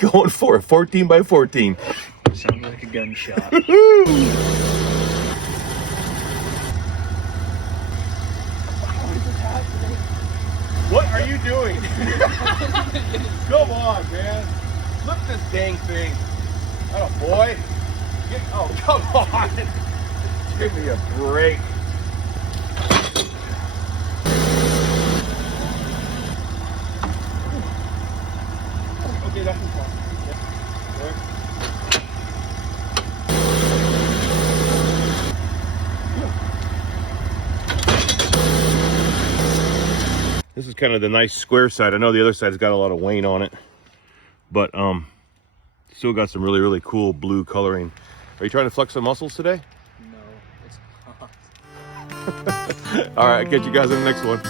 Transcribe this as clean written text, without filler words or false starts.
Going for it, 14 by 14. Sounds like a gunshot. What are you doing? Come on, man. Look at this dang thing. Oh, boy. Oh, come on. Give me a break. Okay, that's fine. This is kind of the nice square side. I know the other side's got a lot of wane on it, but still got some really, really cool blue coloring. Are you trying to flex some muscles today? No, it's hot. All right, catch you guys in the next one.